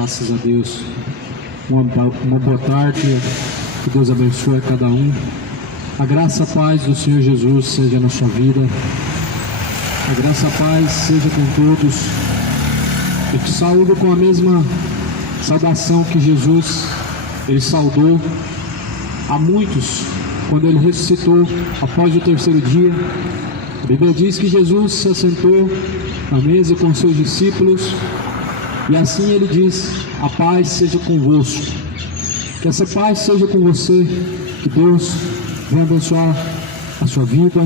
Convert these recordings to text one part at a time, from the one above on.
Graças a Deus. Uma boa tarde. Que Deus abençoe a cada um. A graça e a paz do Senhor Jesus seja na sua vida. A graça e a paz seja com todos. Eu te saúdo com a mesma saudação que Jesus ele saudou a muitos quando ele ressuscitou após o terceiro dia. A Bíblia diz que Jesus se assentou na mesa com seus discípulos e assim ele diz: a paz seja convosco. Que essa paz seja com você, que Deus venha abençoar a sua vida,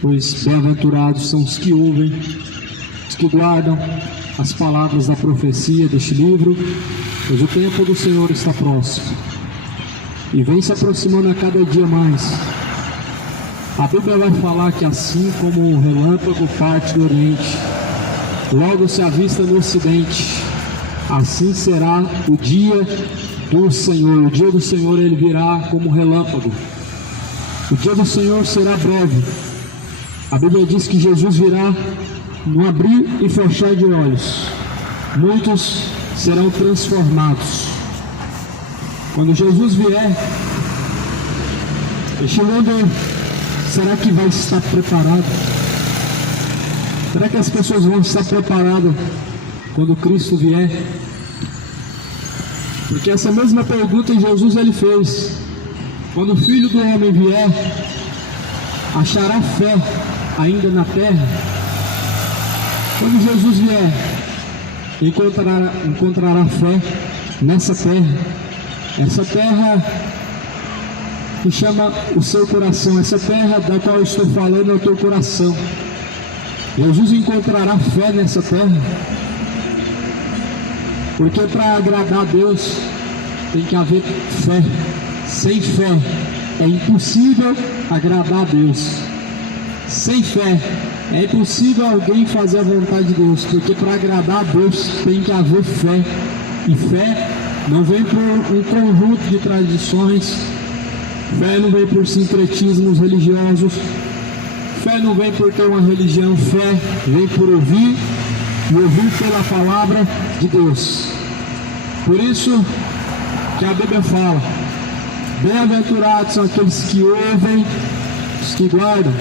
pois bem-aventurados são os que ouvem, os que guardam as palavras da profecia deste livro, pois o tempo do Senhor está próximo e vem se aproximando a cada dia mais. A Bíblia vai falar que assim como o relâmpago parte do Oriente, logo se avista no Ocidente, assim será o dia do Senhor. O dia do Senhor ele virá como relâmpago. O dia do Senhor será breve. A Bíblia diz que Jesus virá no abrir e fechar de olhos. Muitos serão transformados. Quando Jesus vier, este mundo, será que vai estar preparado? Será que as pessoas vão estar preparadas quando Cristo vier? Porque essa mesma pergunta Jesus ele fez: quando o Filho do Homem vier, achará fé ainda na terra? Quando Jesus vier, encontrará fé nessa terra? Essa terra que chama o seu coração, essa terra da qual eu estou falando é o teu coração. Jesus encontrará fé nessa terra? Porque para agradar a Deus tem que haver fé. Sem fé é impossível agradar a Deus. Sem fé é impossível alguém fazer a vontade de Deus, porque para agradar a Deus tem que haver fé. E fé não vem por um conjunto de tradições, fé não vem por sincretismos religiosos, fé não vem por ter uma religião, fé vem por ouvir e ouvir pela palavra de Deus. Por isso que a Bíblia fala: bem-aventurados são aqueles que ouvem, os que guardam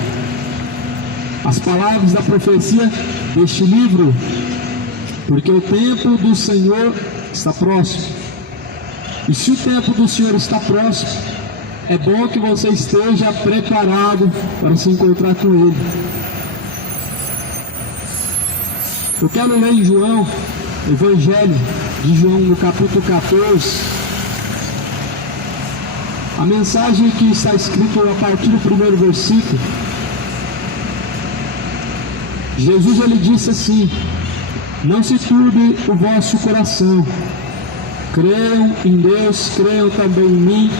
as palavras da profecia deste livro, porque o tempo do Senhor está próximo. E se o tempo do Senhor está próximo, é bom que você esteja preparado para se encontrar com Ele. Eu quero ler em João, Evangelho de João, no capítulo 14, a mensagem que está escrita a partir do primeiro versículo. Jesus ele disse assim: não se turbe o vosso coração, creiam em Deus, creiam também em mim.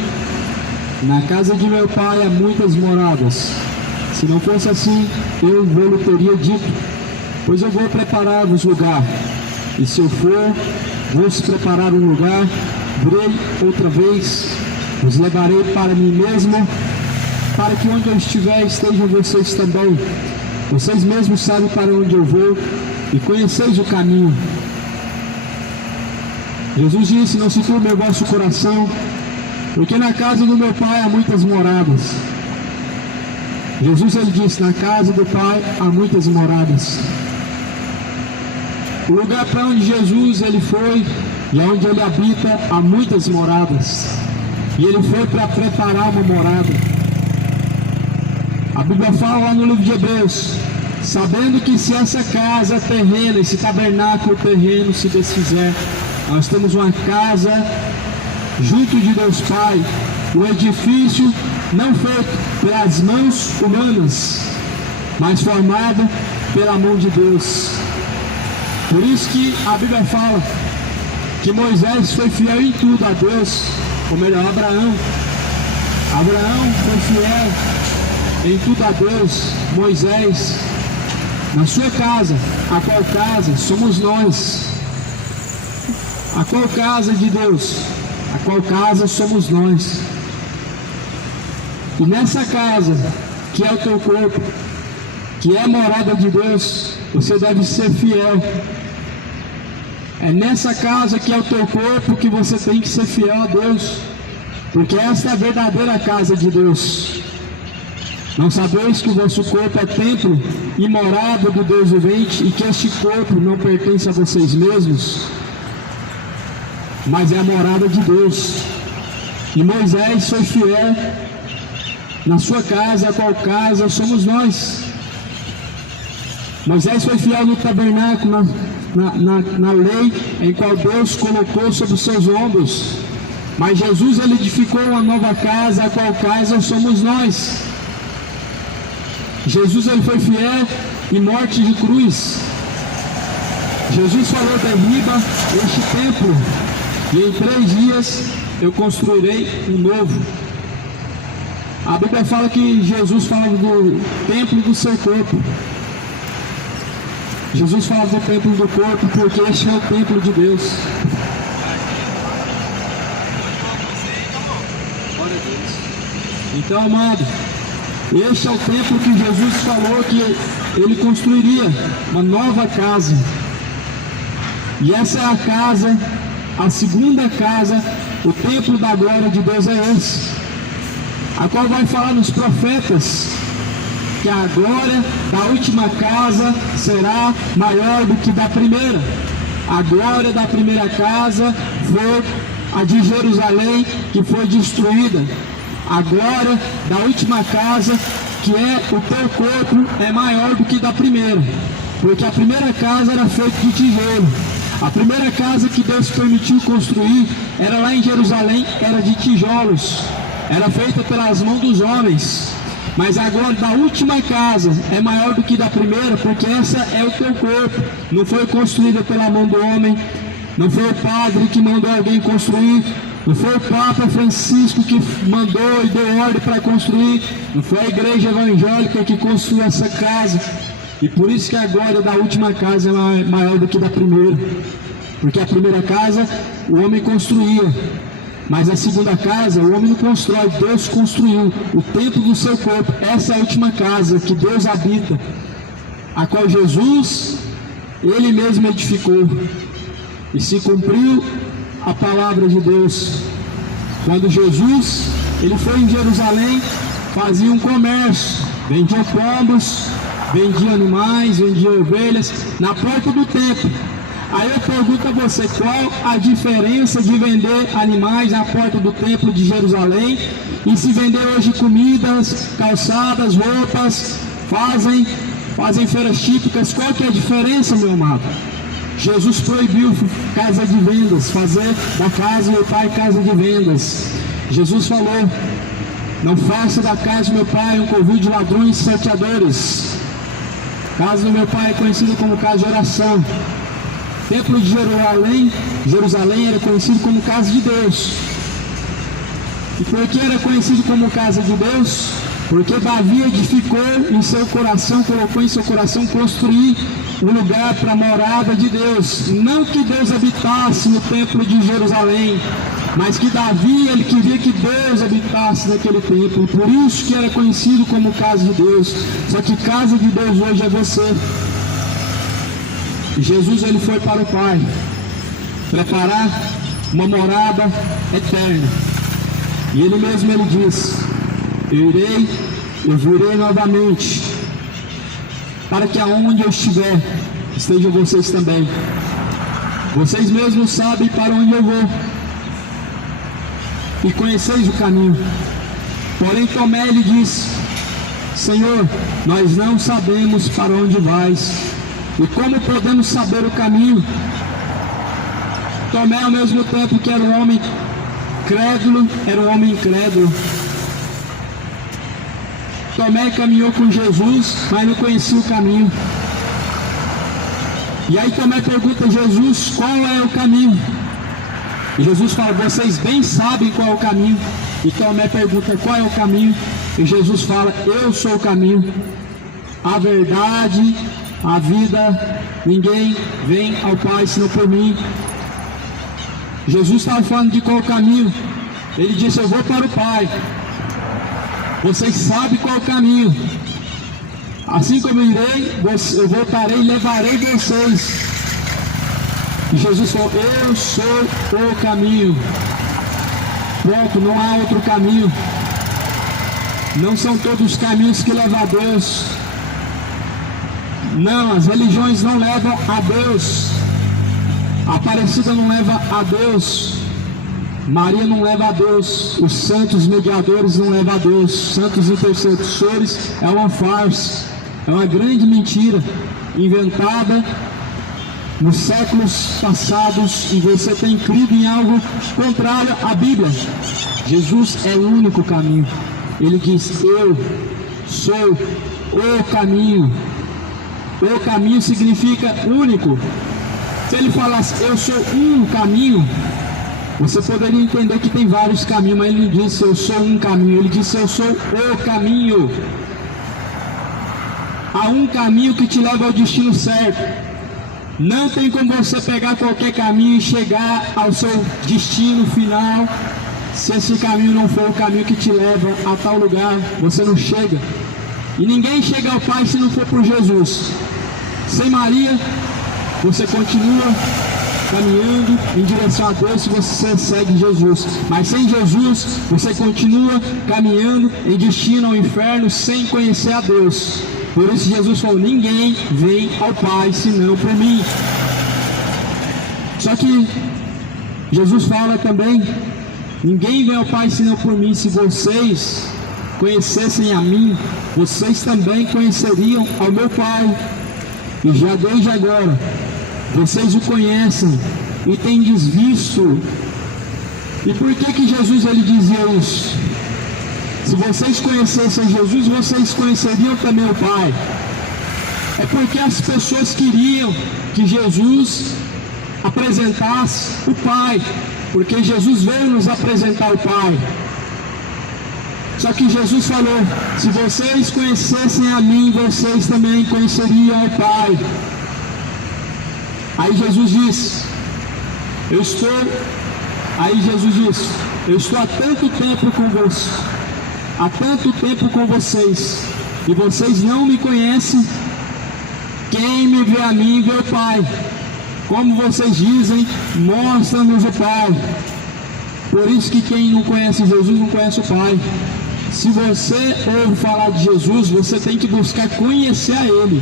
Na casa de meu pai há muitas moradas. Se não fosse assim, eu vou-lhe teria dito, pois eu vou preparar-vos lugar. E se eu for, vos preparar um lugar, virei outra vez, vos levarei para mim mesmo, para que onde eu estiver estejam vocês também. Vocês mesmos sabem para onde eu vou e conheceis o caminho. Jesus disse: não se turbe o vosso coração, porque na casa do meu pai há muitas moradas. Jesus ele disse: na casa do pai há muitas moradas. O lugar para onde Jesus ele foi e onde ele habita há muitas moradas. E ele foi para preparar uma morada. A Bíblia fala lá no livro de Hebreus: sabendo que se essa casa terrena, esse tabernáculo terreno se desfizer, nós temos uma casa junto de Deus Pai, um edifício não feito pelas mãos humanas, mas formado pela mão de Deus. Por isso que a Bíblia fala que Moisés foi fiel em tudo a Deus, ou melhor, Abraão foi fiel em tudo a Deus. Moisés, na sua casa, a qual casa somos nós? A qual casa de Deus? A qual casa somos nós? E nessa casa, que é o teu corpo, que é a morada de Deus, você deve ser fiel. É nessa casa que é o teu corpo que você tem que ser fiel a Deus, porque esta é a verdadeira casa de Deus. Não sabeis que o vosso corpo é templo e morada do Deus vivente, e que este corpo não pertence a vocês mesmos, mas é a morada de Deus. E Moisés foi fiel na sua casa, a qual casa somos nós. Moisés foi fiel no tabernáculo, na lei em qual Deus colocou sobre os seus ombros. Mas Jesus, ele edificou uma nova casa, a qual casa somos nós. Jesus, ele foi fiel em morte de cruz. Jesus falou: derriba este templo, e em 3 dias eu construirei um novo. A Bíblia fala que Jesus fala do templo do seu corpo. Jesus fala do templo do corpo porque este é o templo de Deus. Então, amado, este é o templo que Jesus falou que ele construiria, uma nova casa. E essa é a casa, a segunda casa, o templo da glória de Deus é esse, a qual vai falar nos profetas que a glória da última casa será maior do que da primeira. A glória da primeira casa foi a de Jerusalém, que foi destruída. A glória da última casa, que é o teu corpo, é maior do que da primeira, porque a primeira casa era feita de tijolo. A primeira casa que Deus permitiu construir era lá em Jerusalém, era de tijolos, era feita pelas mãos dos homens. Mas a glória da última casa é maior do que da primeira, porque essa é o teu corpo. Não foi construída pela mão do homem, não foi o padre que mandou alguém construir, não foi o Papa Francisco que mandou e deu ordem para construir, não foi a igreja evangélica que construiu essa casa. E por isso que a glória da última casa é maior do que da primeira, porque a primeira casa o homem construía, mas a segunda casa o homem não constrói, Deus construiu o templo do seu corpo. Essa é a última casa que Deus habita, a qual Jesus, ele mesmo edificou. E se cumpriu a palavra de Deus, quando Jesus, ele foi em Jerusalém, fazia um comércio, vendia pombos, vendia animais, vendia ovelhas, na porta do templo. Aí eu pergunto a você, qual a diferença de vender animais na porta do templo de Jerusalém e se vender hoje comidas, calçadas, roupas, fazem feiras típicas? Qual que é a diferença, meu amado? Jesus proibiu casa de vendas, fazer da casa do meu pai casa de vendas. Jesus falou: não faça da casa do meu pai um covil de ladrões e salteadores. Casa do meu pai é conhecida como casa de oração. Templo de Jerusalém era conhecido como casa de Deus. E por que era conhecido como casa de Deus? Porque Davi edificou em seu coração, colocou em seu coração construir um lugar para a morada de Deus. Não que Deus habitasse no templo de Jerusalém, mas que Davi, ele queria que Deus habitasse naquele templo. E por isso que era conhecido como casa de Deus. Só que casa de Deus hoje é você. Jesus, ele foi para o Pai preparar uma morada eterna. E ele mesmo, ele diz: eu virei novamente, para que aonde eu estiver, estejam vocês também. Vocês mesmos sabem para onde eu vou, e conheceis o caminho. Porém Tomé, ele disse: Senhor, nós não sabemos para onde vais, e como podemos saber o caminho? Tomé, ao mesmo tempo que era um homem crédulo, era um homem incrédulo. Tomé caminhou com Jesus, mas não conhecia o caminho. E aí Tomé pergunta a Jesus: qual é o caminho? E Jesus fala: vocês bem sabem qual é o caminho. E Tomé pergunta: qual é o caminho? E Jesus fala: eu sou o caminho, a verdade, a vida. Ninguém vem ao Pai senão por mim. Jesus estava falando de qual o caminho. Ele disse: eu vou para o Pai. Vocês sabem qual é o caminho. Assim como eu irei, eu voltarei e levarei vocês. E Jesus falou: eu sou o caminho. Pronto, não há outro caminho. Não são todos os caminhos que levam a Deus. Não, as religiões não levam a Deus. A Aparecida não leva a Deus. Maria não leva a Deus. Os santos mediadores não levam a Deus. Santos intercessores é uma farsa. É uma grande mentira inventada nos séculos passados, e você tem crido em algo contrário à Bíblia. Jesus é o único caminho. Ele diz: eu sou o caminho. O caminho significa único. Se ele falasse eu sou um caminho, você poderia entender que tem vários caminhos, mas ele não disse eu sou um caminho, ele disse eu sou o caminho. Há um caminho que te leva ao destino certo. Não tem como você pegar qualquer caminho e chegar ao seu destino final. Se esse caminho não for o caminho que te leva a tal lugar, você não chega. E ninguém chega ao Pai se não for por Jesus. Sem Maria, você continua caminhando em direção a Deus se você segue Jesus. Mas sem Jesus, você continua caminhando em destino ao inferno sem conhecer a Deus. Por isso Jesus falou: ninguém vem ao Pai senão por mim. Só que Jesus fala também: ninguém vem ao Pai senão por mim. Se vocês conhecessem a mim, vocês também conheceriam ao meu Pai. E já desde agora, vocês o conhecem e têm visto. E por que Jesus ele dizia isso? Se vocês conhecessem Jesus, vocês conheceriam também o Pai. É porque as pessoas queriam que Jesus apresentasse o Pai, porque Jesus veio nos apresentar o Pai. Só que Jesus falou: se vocês conhecessem a mim, vocês também conheceriam o Pai. Aí Jesus disse: eu estou há tanto tempo convosco, há tanto tempo com vocês, e vocês não me conhecem. Quem me vê a mim, vê o Pai. Como vocês dizem, mostra-nos o Pai. Por isso que quem não conhece Jesus não conhece o Pai. Se você ouve falar de Jesus, você tem que buscar conhecer a Ele.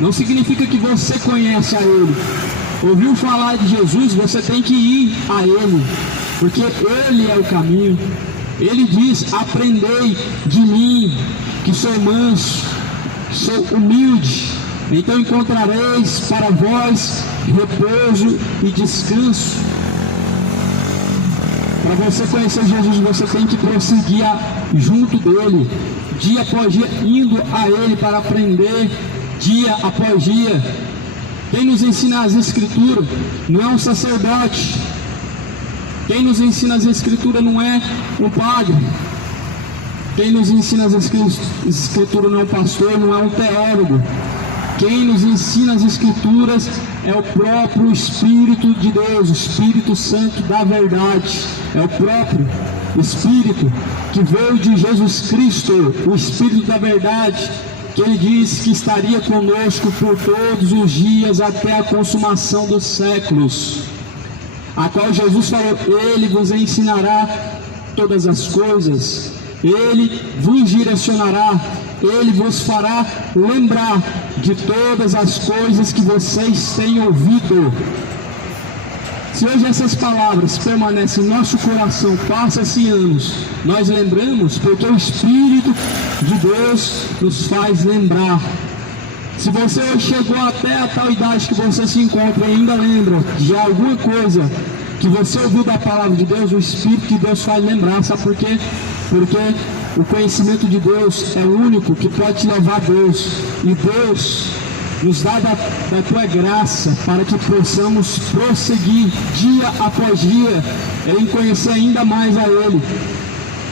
Não significa que você conhece a Ele. Ouviu falar de Jesus, você tem que ir a Ele, porque Ele é o caminho. Ele diz: aprendei de mim, que sou manso, sou humilde, então encontrareis para vós repouso e descanso. Para você conhecer Jesus, você tem que prosseguir junto dele, dia após dia, indo a ele para aprender dia após dia. Quem nos ensina as Escrituras não é um sacerdote. Quem nos ensina as Escrituras não é um padre. Quem nos ensina as Escrituras não é um pastor, não é um teólogo. Quem nos ensina as Escrituras é o próprio Espírito de Deus, o Espírito Santo da verdade. É o próprio Espírito que veio de Jesus Cristo, o Espírito da verdade, que ele disse que estaria conosco por todos os dias até a consumação dos séculos, a qual Jesus falou: ele vos ensinará todas as coisas, ele vos direcionará, ele vos fará lembrar de todas as coisas que vocês têm ouvido. Se hoje essas palavras permanecem em nosso coração, passa-se anos, nós lembramos porque o Espírito de Deus nos faz lembrar. Se você hoje chegou até a tal idade que você se encontra e ainda lembra de alguma coisa que você ouviu da palavra de Deus, o Espírito de Deus faz lembrar. Sabe por quê? Porque o conhecimento de Deus é o único que pode te levar a Deus. E Deus nos dá da tua graça para que possamos prosseguir dia após dia em conhecer ainda mais a Ele.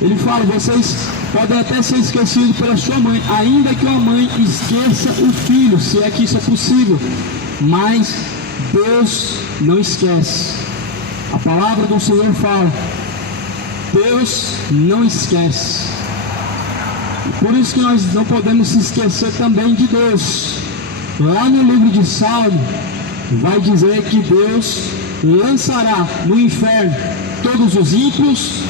Ele fala: vocês podem até ser esquecidos pela sua mãe, ainda que uma mãe esqueça o filho, se é que isso é possível, mas Deus não esquece. A palavra do Senhor fala: Deus não esquece. E por isso que nós não podemos se esquecer também de Deus. Lá no livro de Salmo, vai dizer que Deus lançará no inferno todos os ímpios,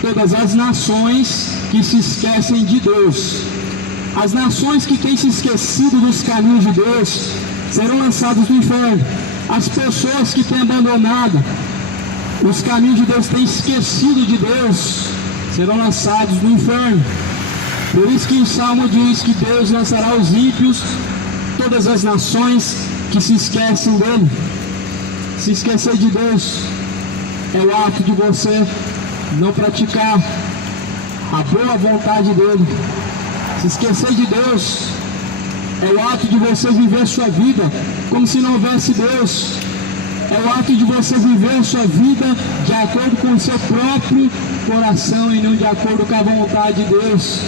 todas as nações que se esquecem de Deus. As nações que têm se esquecido dos caminhos de Deus serão lançadas no inferno. As pessoas que têm abandonado os caminhos de Deus, têm esquecido de Deus, serão lançados no inferno. Por isso que em Salmo diz que Deus lançará os ímpios, todas as nações que se esquecem dele. Se esquecer de Deus é o ato de você não praticar a boa vontade dele. Se esquecer de Deus é o ato de você viver sua vida como se não houvesse Deus. É o ato de você viver sua vida de acordo com o seu próprio coração e não de acordo com a vontade de Deus.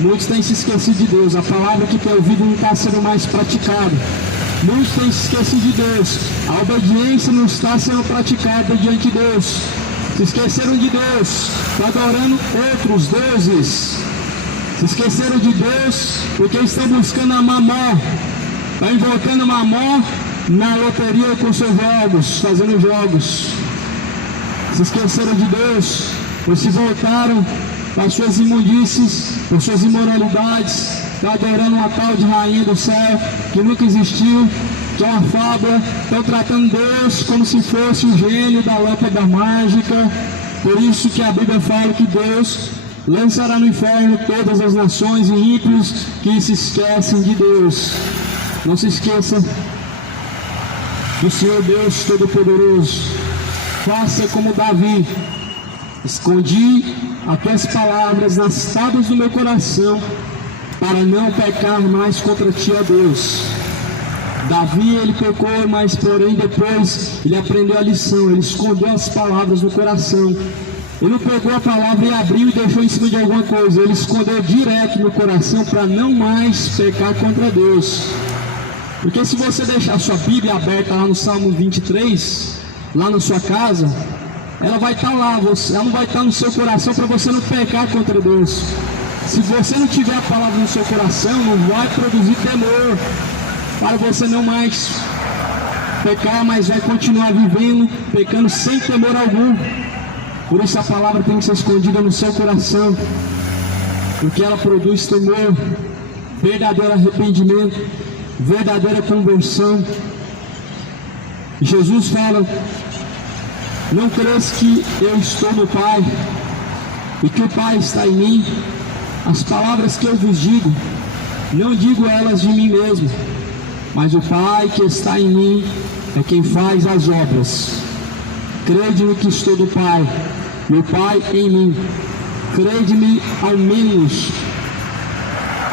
Muitos têm se esquecido de Deus. A palavra que tem ouvido não está sendo mais praticada. Muitos têm se esquecido de Deus. A obediência não está sendo praticada diante de Deus. Se esqueceram de Deus, estão adorando outros deuses. Se esqueceram de Deus porque estão buscando a Mamó. Estão invocando a Mamó na loteria com seus jogos, fazendo jogos. Se esqueceram de Deus, ou se voltaram para suas imundícies, para suas imoralidades, estão adorando uma tal de rainha do céu que nunca existiu, que é uma fábula. Estão tratando Deus como se fosse o gênio da lâmpada mágica. Por isso que a Bíblia fala que Deus lançará no inferno todas as nações e ímpios que se esquecem de Deus. Não se esqueça do Senhor Deus Todo-Poderoso. Faça como Davi: escondi as tuas palavras nas tábuas do meu coração, para não pecar mais contra ti, ó Deus. Davi, ele pecou, mas porém depois ele aprendeu a lição. Ele escondeu as palavras no coração. Ele não pegou a palavra e abriu e deixou em cima de alguma coisa. Ele escondeu direto no coração para não mais pecar contra Deus. Porque se você deixar a sua Bíblia aberta lá no Salmo 23, lá na sua casa, ela vai estar lá, ela não vai estar no seu coração para você não pecar contra Deus. Se você não tiver a palavra no seu coração, não vai produzir temor para você não mais pecar, mas vai continuar vivendo, pecando sem temor algum. Por isso a palavra tem que ser escondida no seu coração, porque ela produz temor, verdadeiro arrependimento, verdadeira conversão. Jesus fala: não crês que eu estou no Pai e que o Pai está em mim? As palavras que eu vos digo, não digo elas de mim mesmo, mas o Pai que está em mim é quem faz as obras. Crede-me que estou do Pai e o Pai em mim. Crede-me ao menos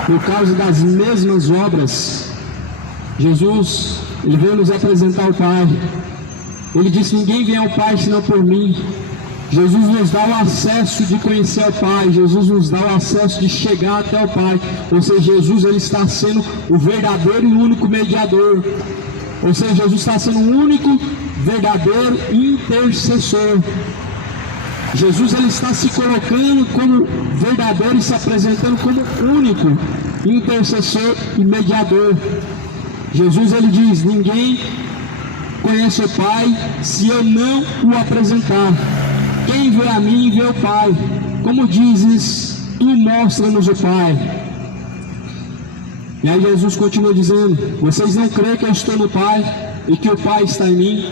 por causa das mesmas obras. Jesus, ele veio nos apresentar o Pai. Ele disse: ninguém vem ao Pai senão por mim. Jesus nos dá o acesso de conhecer o Pai. Jesus nos dá o acesso de chegar até o Pai. Ou seja, Jesus, ele está sendo o verdadeiro e único mediador. Ou seja, Jesus está sendo o único verdadeiro intercessor. Jesus, ele está se colocando como verdadeiro e se apresentando como único intercessor e mediador. Jesus, ele diz: ninguém conhece o Pai se eu não o apresentar. Quem vê a mim vê o Pai. Como dizes, tu mostra-nos o Pai. E aí Jesus continua dizendo: vocês não creem que eu estou no Pai e que o Pai está em mim?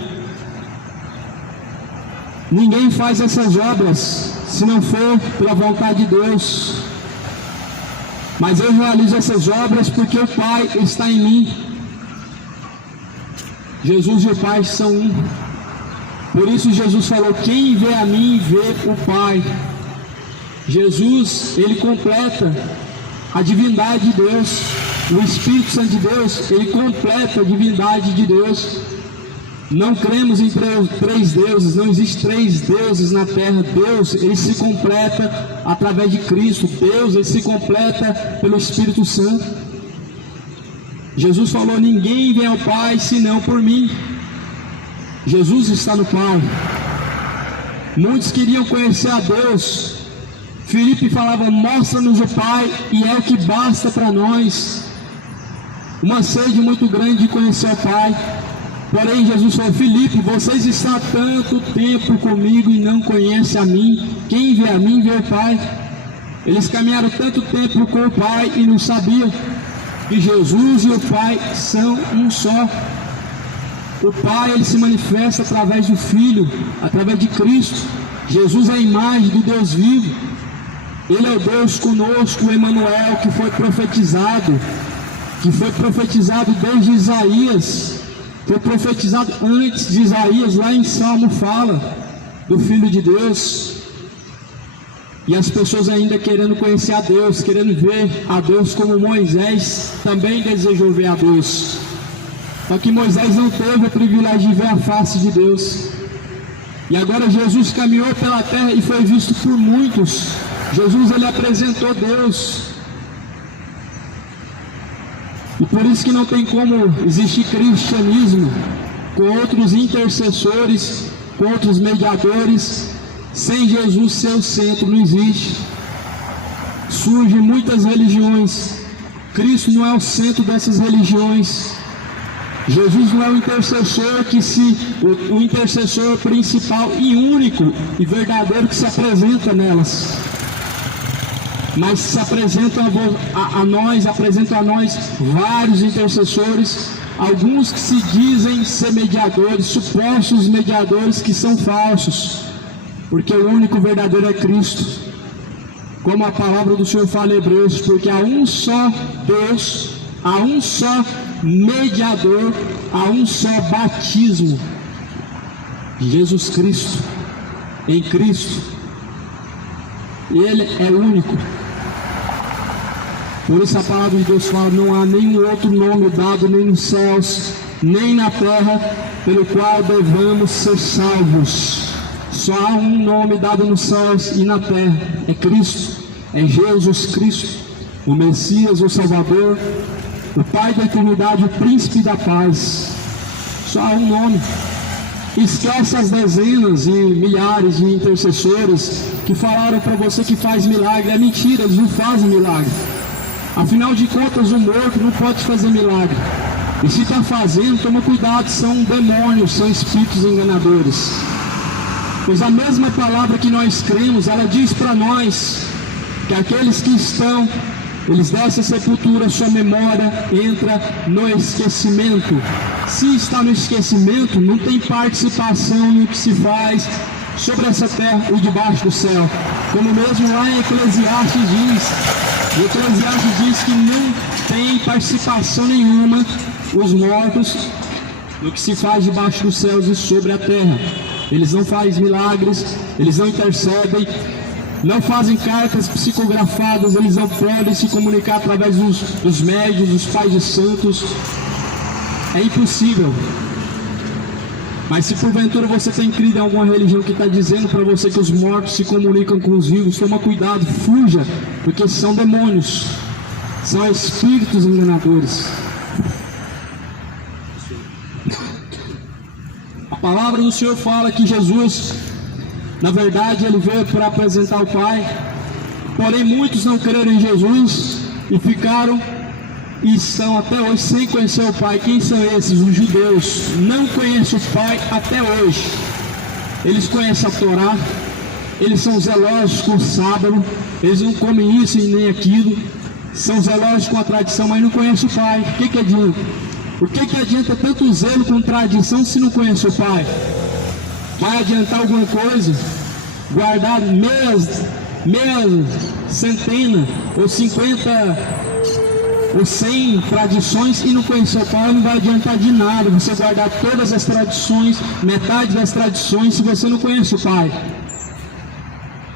Ninguém faz essas obras se não for pela vontade de Deus. Mas eu realizo essas obras porque o Pai está em mim. Jesus e o Pai são um. Por isso Jesus falou: quem vê a mim vê o Pai. Jesus, ele completa a divindade de Deus. O Espírito Santo de Deus, ele completa a divindade de Deus. Não cremos em três deuses, não existe três deuses na terra. Deus, ele se completa através de Cristo. Deus, ele se completa pelo Espírito Santo. Jesus falou: ninguém vem ao Pai senão por mim. Jesus está no Pai. Muitos queriam conhecer a Deus. Filipe falava: mostra-nos o Pai e é o que basta para nós. Uma sede muito grande de conhecer o Pai. Porém Jesus falou: Filipe, vocês estão há tanto tempo comigo e não conhecem a mim. Quem vê a mim, vê o Pai. Eles caminharam tanto tempo com o Pai e não sabiam que Jesus e o Pai são um só. O Pai, ele se manifesta através do Filho, através de Cristo. Jesus é a imagem do Deus vivo. Ele é o Deus conosco, o Emanuel, que foi profetizado desde Isaías. Foi profetizado antes de Isaías, lá em Salmo fala do Filho de Deus. E as pessoas ainda querendo conhecer a Deus, querendo ver a Deus, como Moisés também desejou ver a Deus. Só que Moisés não teve o privilégio de ver a face de Deus. E agora Jesus caminhou pela terra e foi visto por muitos. Jesus, ele apresentou Deus. E por isso que não tem como existir cristianismo com outros intercessores, com outros mediadores, sem Jesus ser o centro. Não existe. Surgem muitas religiões. Cristo não é o centro dessas religiões. Jesus não é o intercessor o intercessor principal e único e verdadeiro que se apresenta nelas. Mas se apresentam a nós vários intercessores, alguns que se dizem ser mediadores, supostos mediadores que são falsos, porque o único verdadeiro é Cristo. Como a palavra do Senhor fala em Hebreus, porque há um só Deus, há um só mediador, há um só batismo, Jesus Cristo. Em Cristo, Ele é único. Por isso a palavra de Deus fala: não há nenhum outro nome dado nem nos céus, nem na terra, pelo qual devamos ser salvos. Só há um nome dado nos céus e na terra, é Cristo, é Jesus Cristo, o Messias, o Salvador, o Pai da eternidade, o Príncipe da paz. Só há um nome. Esquece as dezenas e milhares de intercessores que falaram para você que faz milagre. É mentira, eles não fazem milagre. Afinal de contas, o morto não pode fazer milagre. E se está fazendo, toma cuidado, são demônios, são espíritos enganadores. Pois a mesma palavra que nós cremos, ela diz para nós que aqueles que estão, eles dessa sepultura, sua memória entra no esquecimento. Se está no esquecimento, não tem participação no que se faz sobre essa terra ou debaixo do céu. Como mesmo lá em Eclesiastes diz que não tem participação nenhuma os mortos no que se faz debaixo dos céus e sobre a terra. Eles não fazem milagres, eles não intercedem, não fazem cartas psicografadas, eles não podem se comunicar através dos médios, dos pais de santos. É impossível. Mas se porventura você tem crido em alguma religião que está dizendo para você que os mortos se comunicam com os vivos, toma cuidado, fuja, porque são demônios, são espíritos enganadores. A palavra do Senhor fala que Jesus, na verdade, ele veio para apresentar o Pai. Porém muitos não creram em Jesus e ficaram e estão até hoje sem conhecer o Pai. Quem são esses? Os judeus não conhecem o Pai até hoje. Eles conhecem a Torá, eles são zelosos com o sábado, eles não comem isso e nem aquilo, são zelosos com a tradição, mas não conhecem o Pai. O que adianta? O que adianta tanto zelo com tradição se não conhece o Pai? Vai adiantar alguma coisa? Guardar meia centena ou 50 ou 100 tradições e não conhecer o Pai? Não vai adiantar de nada você guardar todas as tradições, metade das tradições, se você não conhece o Pai.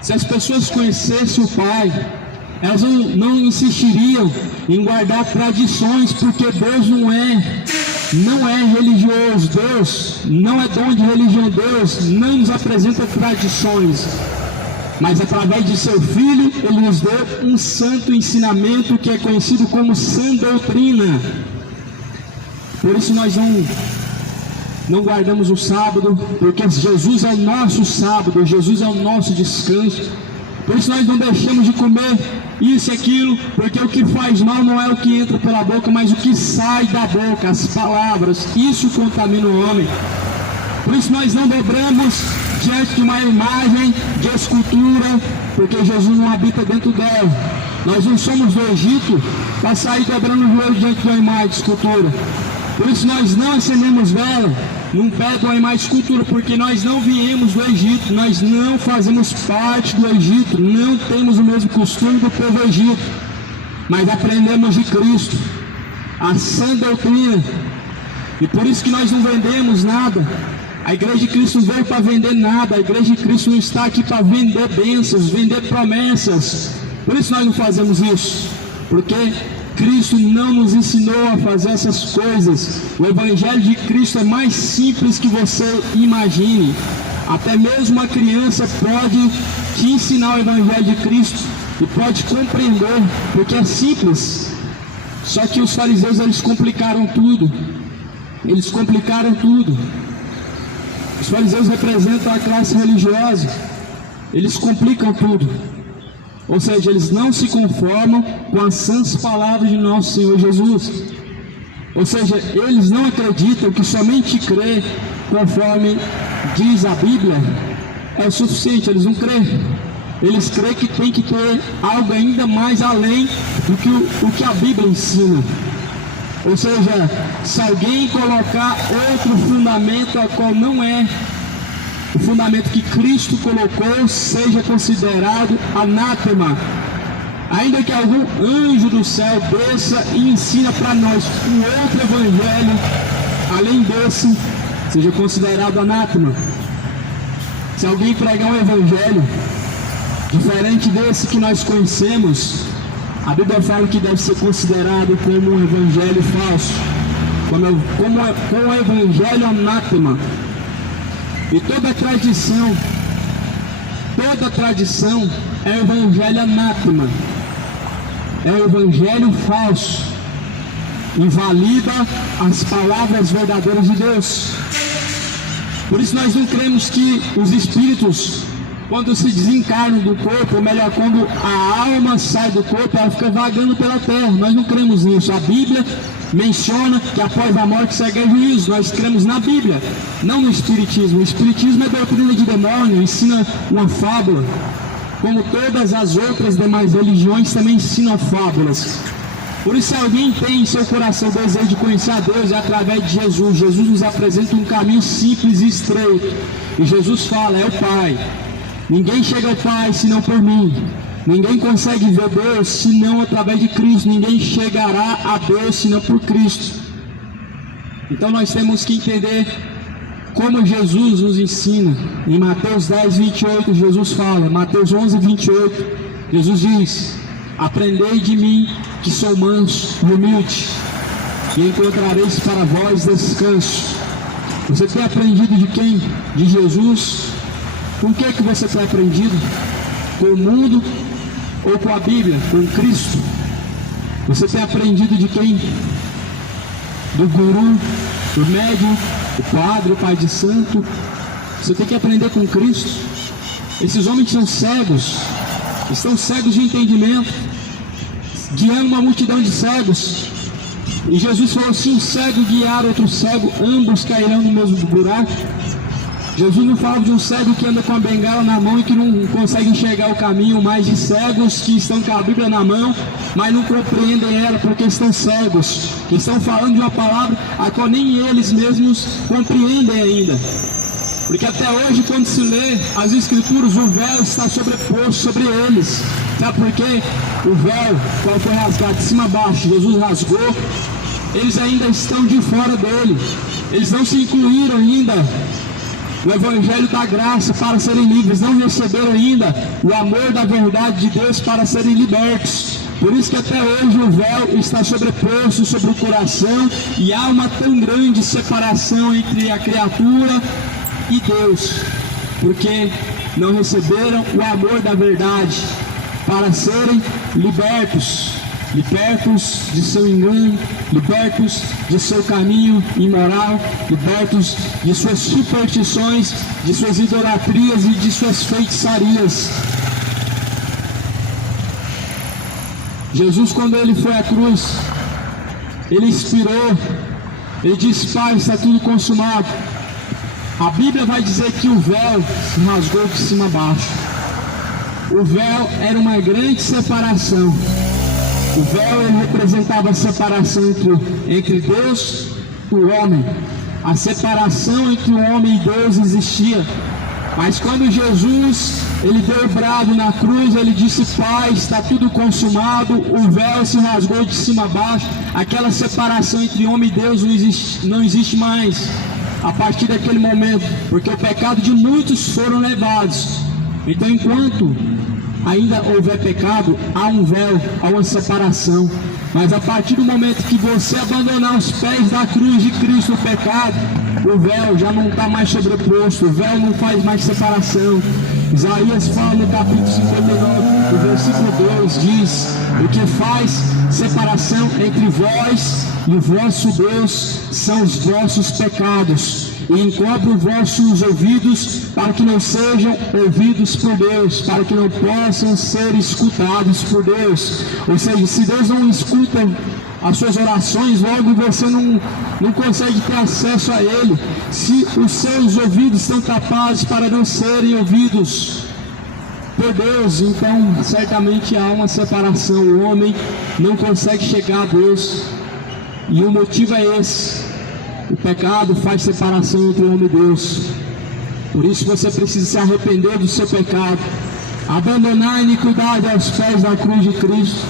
Se as pessoas conhecessem o Pai, elas não insistiriam em guardar tradições, porque Deus não é religioso. Deus não é dono de religião. Deus não nos apresenta tradições, mas através de seu Filho ele nos deu um santo ensinamento que é conhecido como sã doutrina. Por isso nós não guardamos o sábado, porque Jesus é o nosso sábado, Jesus é o nosso descanso. Por isso nós não deixamos de comer isso e aquilo, porque o que faz mal não é o que entra pela boca, mas o que sai da boca, as palavras, isso contamina o homem. Por isso nós não dobramos diante de uma imagem de escultura, porque Jesus não habita dentro dela. Nós não somos do Egito para sair dobrando o joelho diante de uma imagem de escultura. Por isso nós não acendemos vela num pé de uma imagem de escultura, porque nós não viemos do Egito, nós não fazemos parte do Egito, não temos o mesmo costume do povo egito, mas aprendemos de Cristo, a sã doutrina, e por isso que nós não vendemos nada. A igreja de Cristo não veio para vender nada, a igreja de Cristo não está aqui para vender bênçãos, vender promessas. Por isso nós não fazemos isso, porque Cristo não nos ensinou a fazer essas coisas. O Evangelho de Cristo é mais simples que você imagine. Até mesmo uma criança pode te ensinar o Evangelho de Cristo e pode compreender, porque é simples. Só que os fariseus, eles complicaram tudo. Eles complicaram tudo. Os fariseus representam a classe religiosa. Eles complicam tudo. Ou seja, eles não se conformam com as sãs palavras de nosso Senhor Jesus. Ou seja, eles não acreditam que somente crer conforme diz a Bíblia é o suficiente. Eles não creem. Eles creem que tem que ter algo ainda mais além do que o que a Bíblia ensina. Ou seja, se alguém colocar outro fundamento a qual não é o fundamento que Cristo colocou, seja considerado anátema. Ainda que algum anjo do céu desça e ensina para nós um outro evangelho, além desse, seja considerado anátema. Se alguém pregar um evangelho diferente desse que nós conhecemos, a Bíblia fala que deve ser considerado como um evangelho falso, como um evangelho anátema. E toda tradição é o evangelho anátema, é o evangelho falso, invalida as palavras verdadeiras de Deus. Por isso nós não cremos que os espíritos, quando se desencarnam do corpo, ou melhor, quando a alma sai do corpo, ela fica vagando pela terra. Nós não cremos nisso. A Bíblia menciona que após a morte segue juízo. Nós cremos na Bíblia, não no Espiritismo. O Espiritismo é doutrina de demônio, ensina uma fábula. Como todas as outras demais religiões também ensinam fábulas. Por isso, se alguém tem em seu coração o desejo de conhecer a Deus, é através de Jesus. Jesus nos apresenta um caminho simples e estreito. E Jesus fala, é o Pai. Ninguém chega ao Pai senão por mim. Ninguém consegue ver Deus senão através de Cristo. Ninguém chegará a Deus senão por Cristo. Então nós temos que entender como Jesus nos ensina. Em Mateus 10, 28, Jesus fala, Mateus 11, 28, Jesus diz, aprendei de mim que sou manso e humilde, e encontrareis para vós descanso. Você tem aprendido de quem? De Jesus. Com o que você tem aprendido? Com o mundo ou com a Bíblia? Com Cristo? Você tem aprendido de quem? Do guru, do médium, do padre, o pai de santo? Você tem que aprender com Cristo. Esses homens são cegos, estão cegos de entendimento, guiando uma multidão de cegos. E Jesus falou, se um cego guiar outro cego, ambos cairão no mesmo buraco. Jesus não fala de um cego que anda com a bengala na mão e que não consegue enxergar o caminho, mas de cegos que estão com a Bíblia na mão, mas não compreendem ela porque estão cegos, que estão falando de uma palavra a qual nem eles mesmos compreendem ainda. Porque até hoje, quando se lê as Escrituras, o véu está sobreposto sobre eles. Sabe por quê? O véu, qual foi rasgado de cima a baixo, Jesus rasgou, eles ainda estão de fora dele. Eles não se incluíram ainda no Evangelho da graça para serem livres, não receberam ainda o amor da verdade de Deus para serem libertos. Por isso que até hoje o véu está sobreposto sobre o coração e há uma tão grande separação entre a criatura e Deus, porque não receberam o amor da verdade para serem libertos de seu engano, libertos de seu caminho imoral, libertos de suas superstições, de suas idolatrias e de suas feitiçarias. Jesus, quando ele foi à cruz, ele expirou, ele disse: Pai, está tudo consumado. A Bíblia vai dizer que o véu se rasgou de cima a baixo. O véu era uma grande separação. O véu ele representava a separação entre Deus e o homem. A separação entre o homem e Deus existia. Mas quando Jesus ele deu o brado na cruz, ele disse: Pai, está tudo consumado. O véu se rasgou de cima a baixo. Aquela separação entre homem e Deus não existe mais a partir daquele momento, porque o pecado de muitos foram levados. Então, enquanto ainda houver pecado, há um véu, há uma separação. Mas a partir do momento que você abandonar os pés da cruz de Cristo, o pecado, o véu já não está mais sobreposto, o véu não faz mais separação. Isaías fala no capítulo 59, o versículo 2 diz: o que faz separação entre vós e o vosso Deus são os vossos pecados, e encobre os vossos ouvidos para que não sejam ouvidos por Deus, para que não possam ser escutados por Deus. Ou seja, se Deus não escuta as suas orações, logo você não consegue ter acesso a Ele. Se os seus ouvidos estão tapados para não serem ouvidos por Deus, então certamente há uma separação. O homem não consegue chegar a Deus, e o motivo é esse: o pecado faz separação entre o homem e Deus. Por isso você precisa se arrepender do seu pecado, abandonar a iniquidade aos pés da cruz de Cristo,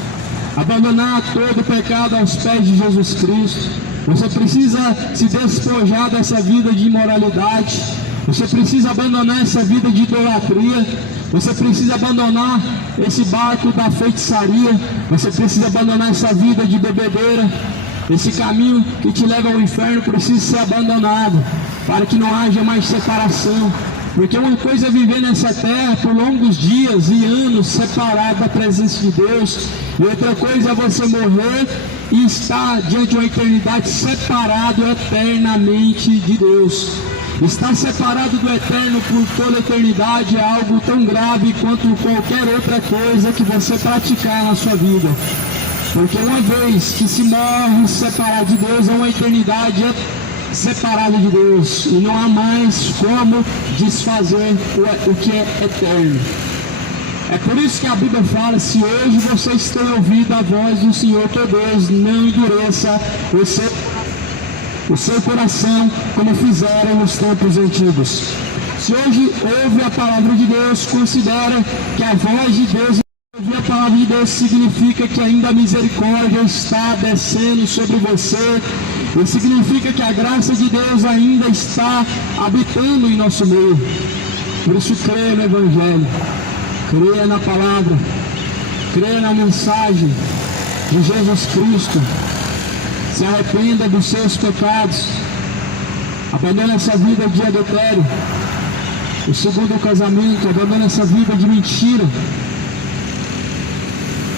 abandonar todo o pecado aos pés de Jesus Cristo. Você precisa se despojar dessa vida de imoralidade. Você precisa abandonar essa vida de idolatria. Você precisa abandonar esse barco da feitiçaria. Você precisa abandonar essa vida de bebedeira. Esse caminho que te leva ao inferno precisa ser abandonado, para que não haja mais separação. Porque uma coisa é viver nessa terra por longos dias e anos separado da presença de Deus, e outra coisa é você morrer e estar diante de uma eternidade separado eternamente de Deus. Estar separado do eterno por toda a eternidade é algo tão grave quanto qualquer outra coisa que você praticar na sua vida. Porque uma vez que se morre separado de Deus, é uma eternidade separada de Deus, e não há mais como desfazer o que é eterno. É por isso que a Bíblia fala: se hoje vocês têm ouvido a voz do Senhor teu Deus, não endureça o seu coração como fizeram nos tempos antigos. Se hoje ouve a palavra de Deus, considera que a voz de Deus, ouvir a palavra de Deus, significa que ainda a misericórdia está descendo sobre você, e significa que a graça de Deus ainda está habitando em nosso meio. Por isso, creia no Evangelho, creia na palavra, creia na mensagem de Jesus Cristo. Se arrependa dos seus pecados, abandone essa vida de adultério, o segundo casamento, abandone essa vida de mentira.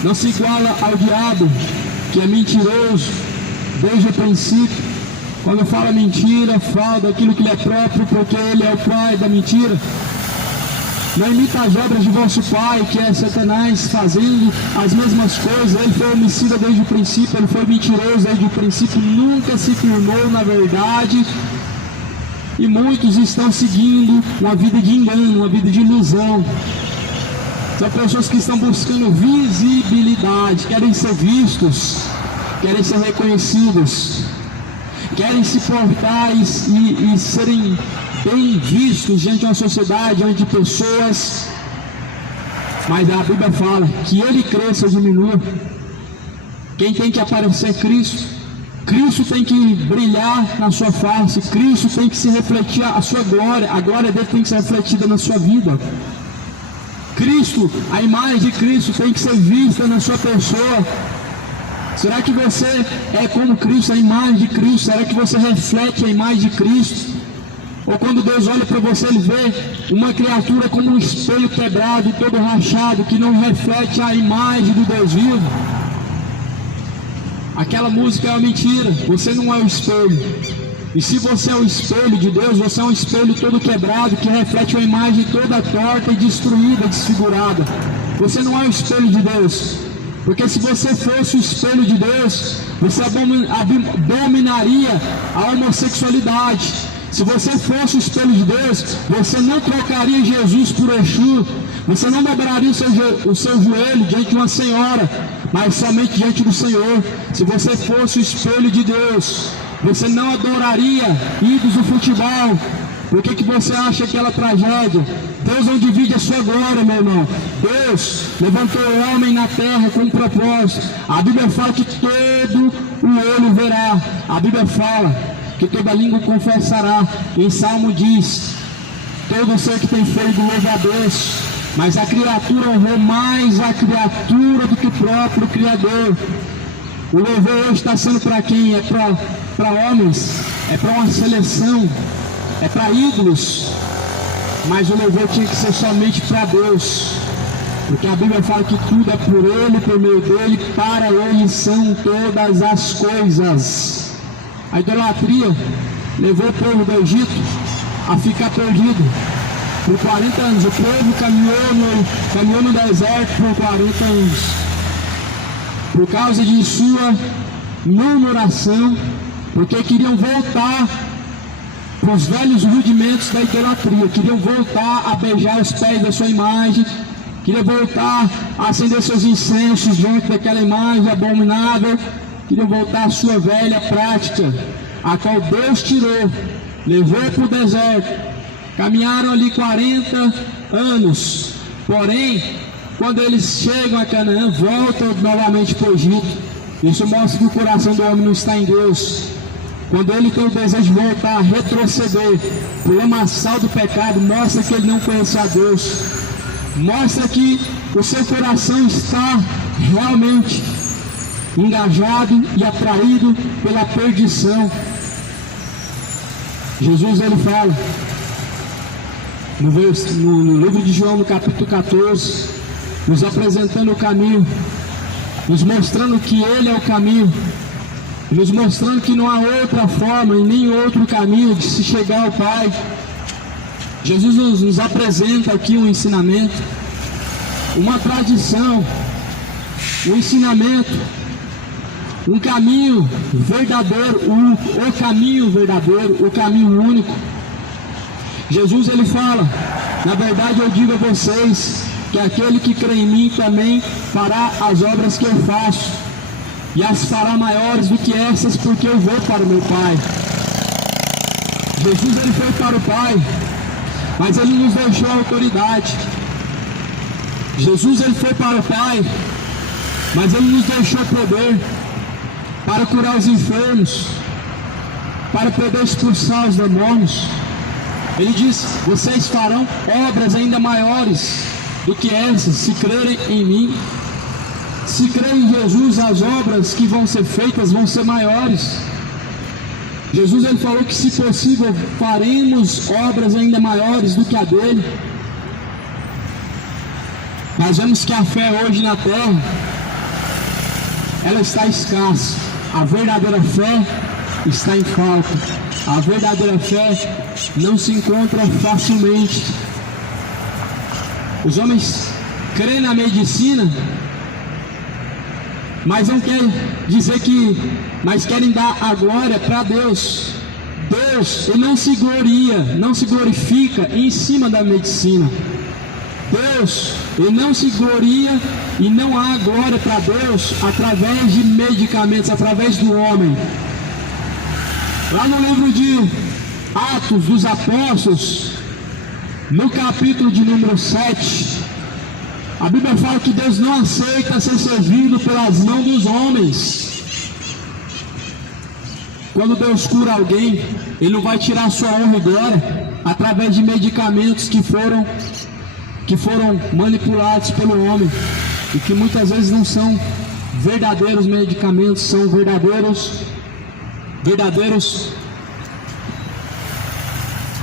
Não se iguala ao diabo, que é mentiroso desde o princípio. Quando fala mentira, fala daquilo que lhe é próprio, porque ele é o pai da mentira. Não imita as obras de vosso pai, que é Satanás, fazendo as mesmas coisas. Ele foi homicida desde o princípio, ele foi mentiroso desde o princípio, nunca se firmou na verdade. E muitos estão seguindo uma vida de engano, uma vida de ilusão. São pessoas que estão buscando visibilidade, querem ser vistos, querem ser reconhecidos, querem se portar e serem bem vistos diante de uma sociedade, diante de pessoas. Mas a Bíblia fala que ele cresça ou diminua. Quem tem que aparecer é Cristo. Cristo tem que brilhar na sua face. Cristo tem que se refletir a sua glória. A glória dele tem que ser refletida na sua vida. Cristo, a imagem de Cristo tem que ser vista na sua pessoa. Será que você é como Cristo, a imagem de Cristo? Será que você reflete a imagem de Cristo? Ou quando Deus olha para você, Ele vê uma criatura como um espelho quebrado e todo rachado, que não reflete a imagem do Deus vivo? Aquela música é uma mentira, você não é o espelho. E se você é o espelho de Deus, você é um espelho todo quebrado, que reflete uma imagem toda torta e destruída, desfigurada. Você não é o espelho de Deus. Porque se você fosse o espelho de Deus, você abominaria a homossexualidade. Se você fosse o espelho de Deus, você não trocaria Jesus por Exu. Você não dobraria o seu joelho diante de uma senhora, mas somente diante do Senhor. Se você fosse o espelho de Deus, você não adoraria ídolos do futebol. Por que você acha aquela tragédia? Deus não divide a sua glória, meu irmão. Deus levantou o homem na terra com um propósito. A Bíblia fala que todo o olho verá. A Bíblia fala que toda língua confessará. Em Salmo diz: todo ser que tem fôlego louva a Deus. Mas a criatura honrou mais a criatura do que o próprio Criador. O louvor hoje está sendo para quem? É para homens, é para uma seleção, é para ídolos. Mas o louvor tinha que ser somente para Deus, porque a Bíblia fala que tudo é por Ele, por meio dEle, para Ele são todas as coisas. A idolatria levou o povo do Egito a ficar perdido por 40 anos. O povo caminhou no deserto por 40 anos, por causa de sua murmuração, porque queriam voltar para os velhos rudimentos da idolatria, queriam voltar a beijar os pés da sua imagem, queriam voltar a acender seus incensos diante daquela imagem abominável, queriam voltar à sua velha prática, a qual Deus tirou, levou para o deserto. Caminharam ali 40 anos, porém, quando eles chegam a Canaã, voltam novamente para o Egito. Isso mostra que o coração do homem não está em Deus. Quando ele tem o desejo de voltar, a retroceder por lamaçal do pecado, mostra que ele não conhece a Deus. Mostra que o seu coração está realmente engajado e atraído pela perdição. Jesus, ele fala no livro de João, no capítulo 14, nos apresentando o caminho, nos mostrando que Ele é o caminho, nos mostrando que não há outra forma e nem outro caminho de se chegar ao Pai. Jesus nos apresenta aqui um ensinamento, uma tradição, um ensinamento, um caminho verdadeiro, o caminho verdadeiro, o caminho único. Jesus, ele fala: na verdade eu digo a vocês que aquele que crê em mim também fará as obras que eu faço, e as fará maiores do que essas, porque eu vou para o meu Pai. Jesus, ele foi para o Pai, mas ele nos deixou a autoridade. Jesus, ele foi para o Pai, mas ele nos deixou poder para curar os enfermos, para poder expulsar os demônios. Ele diz: vocês farão obras ainda maiores do que essas, se crerem em mim. Se crerem em Jesus, as obras que vão ser feitas vão ser maiores. Jesus, ele falou que, se possível, faremos obras ainda maiores do que a dele. Nós vemos que a fé hoje na terra, ela está escassa. A verdadeira fé está em falta. A verdadeira fé não se encontra facilmente. Os homens creem na medicina, mas não querem dizer mas querem dar a glória para Deus. Deus, ele não se gloria, não se glorifica em cima da medicina. Deus, ele não se gloria e não há glória para Deus através de medicamentos, através do homem. Lá no livro de Atos dos Apóstolos, no capítulo de número 7, a Bíblia fala que Deus não aceita ser servido pelas mãos dos homens. Quando Deus cura alguém, Ele não vai tirar sua honra e glória através de medicamentos que foram manipulados pelo homem, e que muitas vezes não são verdadeiros medicamentos, são verdadeiros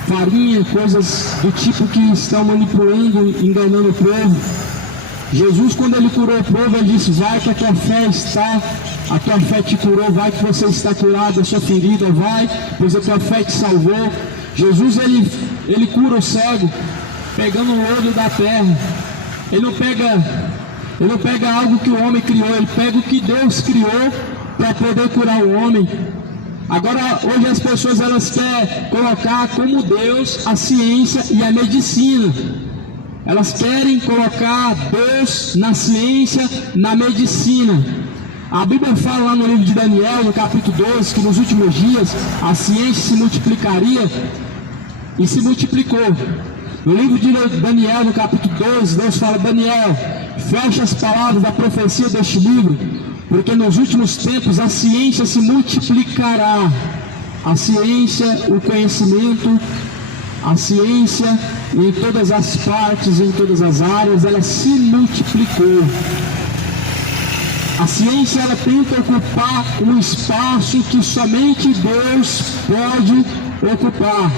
farinha, coisas do tipo que estão manipulando, enganando o povo. Jesus, quando ele curou o povo, ele disse: vai que a tua fé te curou, vai que você está curado, a sua ferida, vai, pois a tua fé te salvou. Jesus, ele cura o cego, pegando o lodo da terra. Ele não pega Ele não pega algo que o homem criou, ele pega o que Deus criou para poder curar o homem. Agora, hoje as pessoas elas querem colocar como Deus a ciência e a medicina. Elas querem colocar Deus na ciência, na medicina. A Bíblia fala lá no livro de Daniel, no capítulo 12, que nos últimos dias a ciência se multiplicaria e se multiplicou. No livro de Daniel, no capítulo 12, Deus fala: Daniel, fecha as palavras da profecia deste livro, porque nos últimos tempos a ciência se multiplicará. A ciência, o conhecimento, a ciência em todas as partes, em todas as áreas, ela se multiplicou. A ciência ela tenta ocupar um espaço que somente Deus pode ocupar.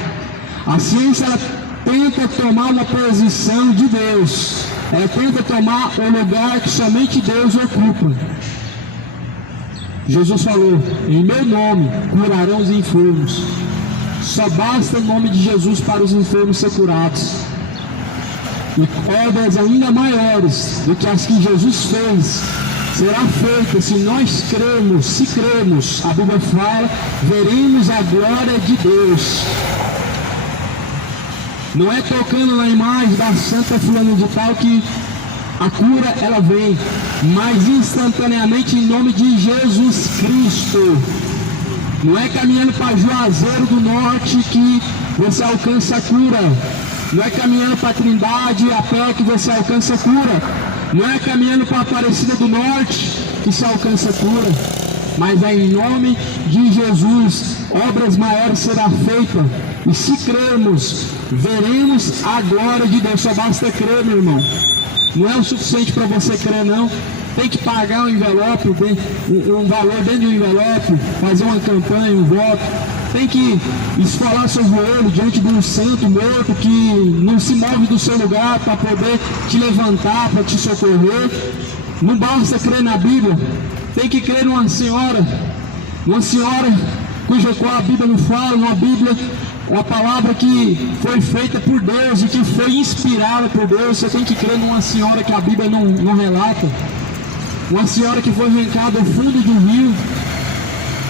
A ciência ela tenta tomar uma posição de Deus. Ela tenta tomar um lugar que somente Deus ocupa. Jesus falou: em meu nome curarão os enfermos. Só basta o nome de Jesus para os enfermos ser curados. E obras ainda maiores do que as que Jesus fez será feita se nós cremos. Se cremos, a Bíblia fala, veremos a glória de Deus. Não é tocando na imagem da Santa Fulana de Tal que a cura ela vem, mas instantaneamente em nome de Jesus Cristo. Não é caminhando para Juazeiro do Norte que você alcança a cura. Não é caminhando para Trindade a pé que você alcança a cura. Não é caminhando para Aparecida do Norte que se alcança a cura. Mas é em nome de Jesus, obras maiores serão feitas. E se crermos, veremos a glória de Deus. Só basta crer, meu irmão. Não é o suficiente para você crer, não. Tem que pagar um envelope, um valor dentro de um envelope, fazer uma campanha, um voto. Tem que esfolar seu joelho diante de um santo morto que não se move do seu lugar para poder te levantar, para te socorrer. Não basta crer na Bíblia. Tem que crer numa senhora cuja qual a Bíblia não fala, uma Bíblia, uma palavra que foi feita por Deus e que foi inspirada por Deus. Você tem que crer numa senhora que a Bíblia não relata. Uma senhora que foi arrancada do fundo do rio,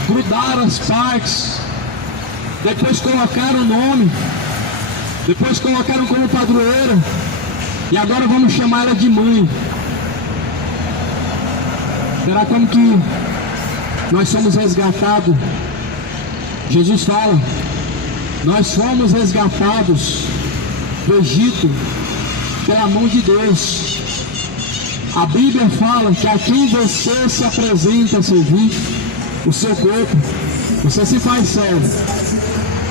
grudaram as partes, depois colocaram o nome, depois colocaram como padroeira, e agora vamos chamar ela de mãe. Será como que nós somos resgatados? Jesus fala: nós fomos resgatados do Egito pela mão de Deus. A Bíblia fala que a quem você se apresenta a servir, o seu corpo, você se faz servo.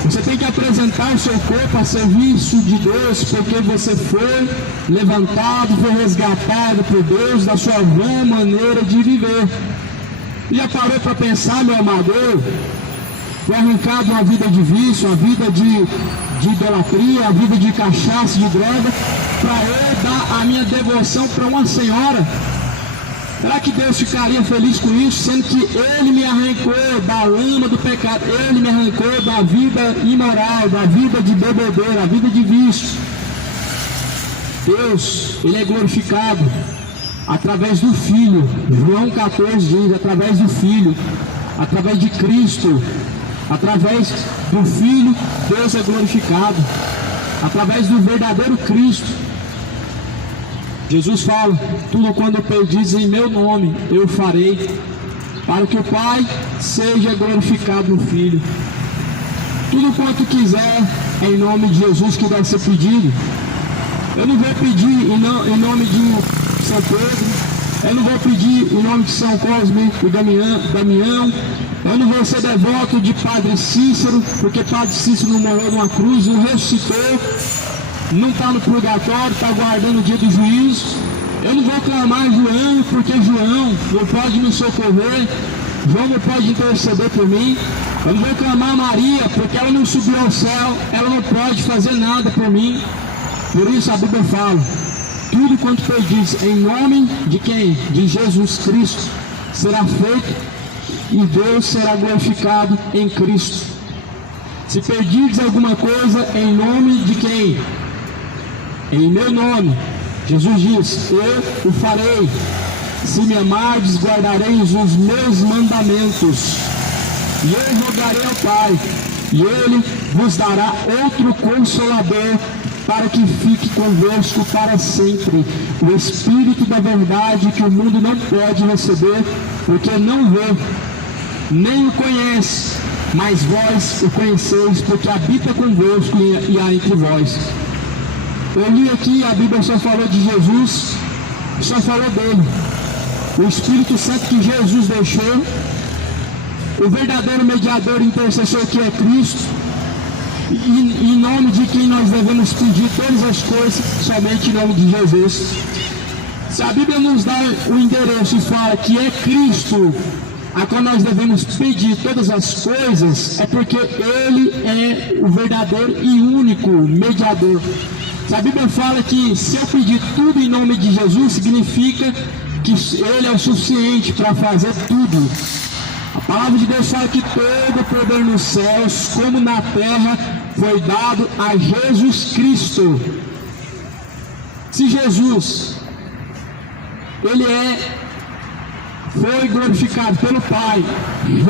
Você tem que apresentar o seu corpo a serviço de Deus, porque você foi levantado, foi resgatado por Deus da sua vã maneira de viver. E já parou para pensar, meu amado? Foi arrancado uma vida de vício, uma vida de idolatria, a vida de cachaça, de droga, para eu dar a minha devoção para uma senhora. Será que Deus ficaria feliz com isso, sendo que Ele me arrancou da lama do pecado, Ele me arrancou da vida imoral, da vida de bebedeira, da vida de vício? Deus, Ele é glorificado através do Filho. João 14 diz: através do Filho, através de Cristo. Através do Filho, Deus é glorificado. Através do verdadeiro Cristo. Jesus fala: tudo quando pedis em meu nome, eu farei, para que o Pai seja glorificado no Filho. Tudo quanto quiser em nome de Jesus que deve ser pedido. Eu não vou pedir em nome de São Pedro. Eu não vou pedir em nome de São Cosme e Damião. Eu não vou ser devoto de Padre Cícero, porque Padre Cícero não morreu numa cruz, não ressuscitou, não está no purgatório, está aguardando o dia do juízo. Eu não vou clamar João, porque João não pode me socorrer, João não pode interceder por mim. Eu não vou clamar Maria, porque ela não subiu ao céu, ela não pode fazer nada por mim. Por isso a Bíblia fala: tudo quanto pedis em nome de quem? De Jesus Cristo, será feito, e Deus será glorificado em Cristo. Se pedires alguma coisa em nome de quem? Em meu nome. Jesus diz: eu o farei. Se me amardes, guardareis os meus mandamentos. E eu rogarei ao Pai, e Ele vos dará outro Consolador, para que fique convosco para sempre, o Espírito da verdade, que o mundo não pode receber, porque não vê, nem o conhece, mas vós o conheceis, porque habita convosco e há entre vós. Eu li aqui, a Bíblia só falou de Jesus, só falou dele. O Espírito Santo que Jesus deixou, o verdadeiro mediador intercessor que é Cristo, e em nome de quem nós devemos pedir todas as coisas, somente em nome de Jesus. Se a Bíblia nos dá o endereço e fala que é Cristo a qual nós devemos pedir todas as coisas, é porque Ele é o verdadeiro e único mediador. Se a Bíblia fala que se eu pedir tudo em nome de Jesus, significa que Ele é o suficiente para fazer tudo. A palavra de Deus fala que todo o poder nos céus, como na terra, foi dado a Jesus Cristo. Se Jesus, Ele foi glorificado pelo Pai,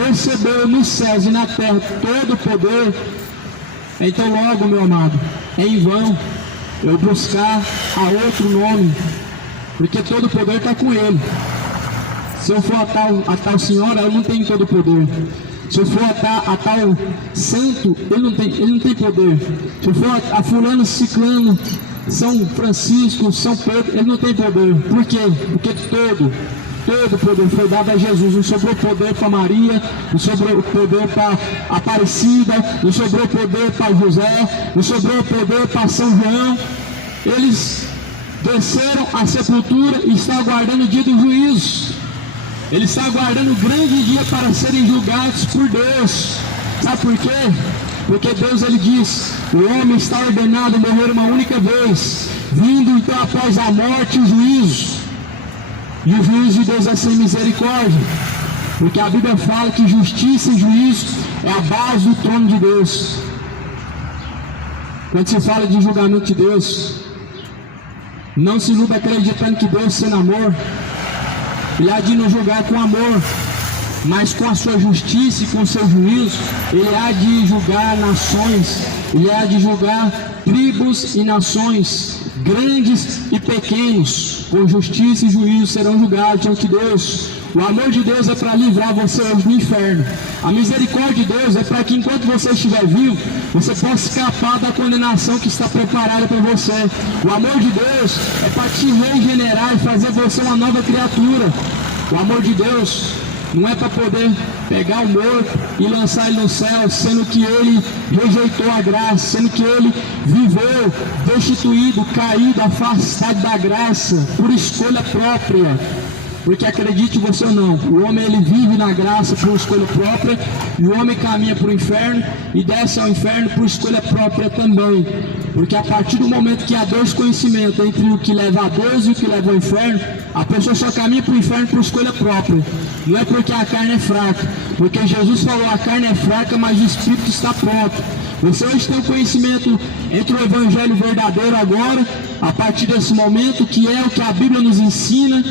recebeu nos céus e na terra todo o poder, então logo, meu amado, é em vão eu buscar a outro nome, porque todo o poder está com Ele. Se eu for a tal senhora, eu não tenho todo o poder. Se eu for a tal santo, ele não tem poder. Se eu for a fulano, ciclano, São Francisco, São Pedro, ele não tem poder. Por quê? Porque todo o poder foi dado a Jesus. Não sobrou poder para Maria, não sobrou poder para Aparecida, não sobrou poder para José, não sobrou poder para São João. Eles desceram à sepultura e estão aguardando o dia do juízo. Ele está aguardando o grande dia para serem julgados por Deus. Sabe por quê? Porque Deus, Ele diz: o homem está ordenado a morrer uma única vez, vindo então após a morte o juízo. E o juízo de Deus é sem misericórdia, porque a Bíblia fala que justiça e juízo é a base do trono de Deus. Quando se fala de julgamento de Deus, não se iluda acreditando que Deus, sendo amor, Ele há de nos julgar com amor, mas com a sua justiça e com o seu juízo, Ele há de julgar nações, Ele há de julgar tribos e nações, grandes e pequenos, com justiça e juízo serão julgados diante de Deus. O amor de Deus é para livrar você hoje do inferno. A misericórdia de Deus é para que enquanto você estiver vivo, você possa escapar da condenação que está preparada para você. O amor de Deus é para te regenerar e fazer você uma nova criatura. O amor de Deus não é para poder pegar o morto e lançar ele no céu, sendo que ele rejeitou a graça, sendo que ele viveu destituído, caído, afastado da graça, por escolha própria. Porque acredite você ou não, o homem ele vive na graça por escolha própria, e o homem caminha para o inferno e desce ao inferno por escolha própria também. Porque a partir do momento que há desconhecimento entre o que leva a Deus e o que leva ao inferno, a pessoa só caminha para o inferno por escolha própria. Não é porque a carne é fraca, porque Jesus falou: a carne é fraca, mas o Espírito está pronto. Você hoje tem o conhecimento entre o Evangelho verdadeiro agora, a partir desse momento, que é o que a Bíblia nos ensina,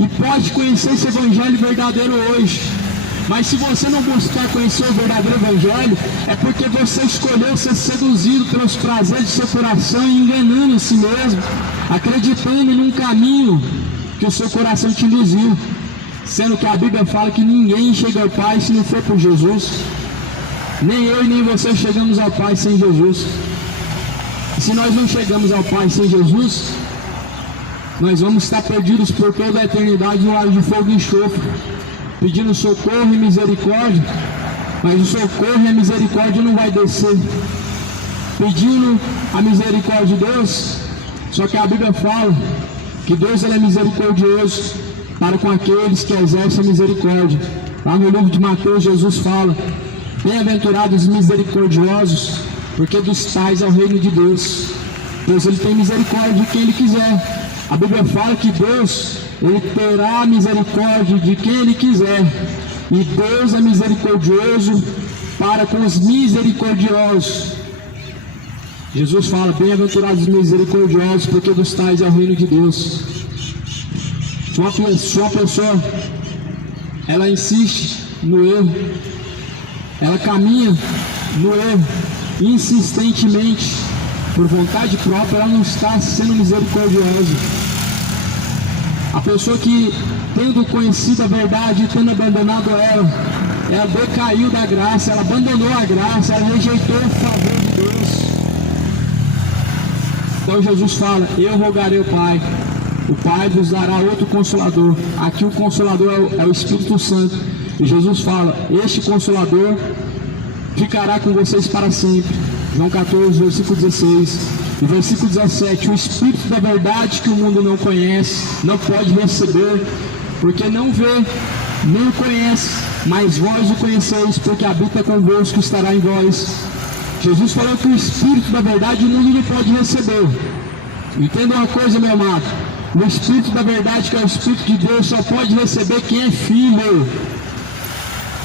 e pode conhecer esse Evangelho verdadeiro hoje. Mas se você não buscar conhecer o verdadeiro Evangelho, é porque você escolheu ser seduzido pelos prazeres de seu coração e enganando a si mesmo, acreditando num caminho que o seu coração te induziu, sendo que a Bíblia fala que ninguém chega ao Pai se não for por Jesus. Nem eu e nem você chegamos ao Pai sem Jesus. E se nós não chegamos ao Pai sem Jesus, nós vamos estar perdidos por toda a eternidade no lago de fogo e enxofre, pedindo socorro e misericórdia, mas o socorro e a misericórdia não vai descer, pedindo a misericórdia de Deus. Só que a Bíblia fala que Deus ele é misericordioso para com aqueles que exercem a misericórdia. Lá no livro de Mateus, Jesus fala: bem-aventurados os misericordiosos, porque dos tais é o reino de Deus. Deus ele tem misericórdia de quem Ele quiser. A Bíblia fala que Deus ele terá misericórdia de quem Ele quiser. E Deus é misericordioso para com os misericordiosos. Jesus fala: bem-aventurados os misericordiosos, porque dos tais é o reino de Deus. Se uma pessoa ela insiste no erro, ela caminha no erro insistentemente, por vontade própria, ela não está sendo misericordiosa. A pessoa que, tendo conhecido a verdade e tendo abandonado ela decaiu da graça, ela abandonou a graça, ela rejeitou o favor de Deus. Então Jesus fala: eu rogarei ao Pai, o Pai vos dará outro Consolador. Aqui o Consolador é o Espírito Santo. E Jesus fala: este Consolador ficará com vocês para sempre. João 14, versículo 16. E versículo 17: o Espírito da verdade que o mundo não conhece, não pode receber, porque não vê, nem o conhece, mas vós o conheceis, porque habita convosco e estará em vós. Jesus falou que o Espírito da verdade o mundo não pode receber. Entenda uma coisa, meu amado: o Espírito da verdade, que é o Espírito de Deus, só pode receber quem é filho.